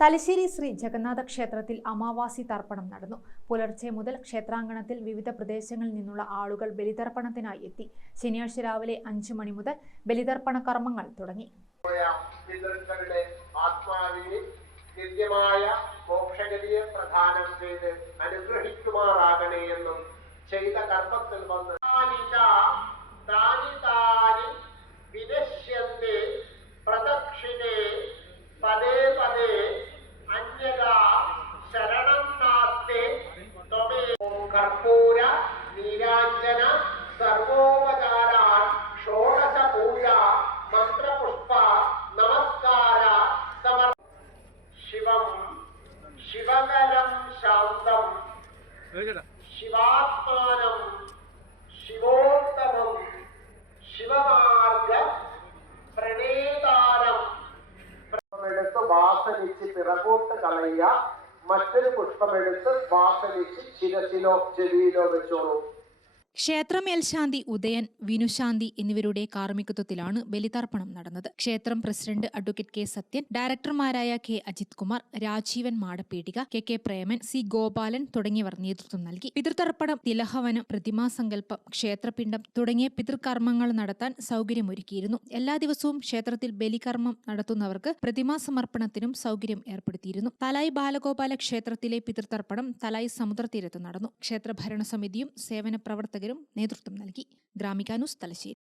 തലശ്ശേരി ശ്രീ ജഗന്നാഥ ക്ഷേത്രത്തിൽ അമാവാസി തർപ്പണം നടന്നു. പുലർച്ചെ മുതൽ ക്ഷേത്രാങ്കണത്തിൽ വിവിധ പ്രദേശങ്ങളിൽ നിന്നുള്ള ആളുകൾ ബലിതർപ്പണത്തിനായി എത്തി. ശനിയാഴ്ച രാവിലെ അഞ്ചു മണി മുതൽ ബലിതർപ്പണ കർമ്മങ്ങൾ തുടങ്ങി. മോക്ഷഗതിയെ പ്രദാനം ചെയ്ത് അനുഗ്രഹിക്കുമാറാകണേ എന്നും ചെയ്ത കർമ്മത്തിൽ വന്ന് കർപ്പൂര നീരാഞ്ജന സർവോപചാരാൻ ഷോഡശ പൂജ മന്ത്രപുഷ്പ നമസ്കാര സമർ ശിവം ശിവകരം ശാന്തം ശിവാത്മാനം ശിവോത്തമം ശിവമാർഗ പ്രണേതാരം. എടുത്ത് വാസനിച്ച് പിറകോട്ട് കളയുക. മറ്റൊരു പുഷ്പമെടുത്ത് വാസലിച്ച് ശിരസിലോ ചെവിയിലോ വെച്ചോളൂ. ക്ഷേത്ര മേൽശാന്തി ഉദയൻ വിനുശാന്തി എന്നിവരുടെ കാർമ്മികത്വത്തിലാണ് ബലിതർപ്പണം നടന്നത്. ക്ഷേത്രം പ്രസിഡന്റ് അഡ്വക്കേറ്റ് കെ. സത്യൻ ഡയറക്ടർമാരായ K. Ajith Kumar Rajeevan മാടപ്പേടിക K. K. Preman C. Gopalan തുടങ്ങിയവർ നേതൃത്വം നൽകി. പിതൃതർപ്പണം തിലഹവനം പ്രതിമാസങ്കല്പം ക്ഷേത്രപിണ്ഡം തുടങ്ങിയ പിതൃകർമ്മങ്ങൾ നടത്താൻ സൗകര്യമൊരുക്കിയിരുന്നു. എല്ലാ ദിവസവും ക്ഷേത്രത്തിൽ ബലികർമ്മം നടത്തുന്നവർക്ക് പ്രതിമാ സമർപ്പണത്തിനും സൗകര്യം ഏർപ്പെടുത്തിയിരുന്നു. തലായി ബാലഗോപാല ക്ഷേത്രത്തിലെ പിതൃതർപ്പണം തലായി സമുദ്രതീരത്ത് നടന്നു. ക്ഷേത്ര ഭരണസമിതിയും സേവന പ്രവർത്തകരും നേതൃത്വം നൽകി. ഗ്രാമികാനുസ് തലശ്ശേരി.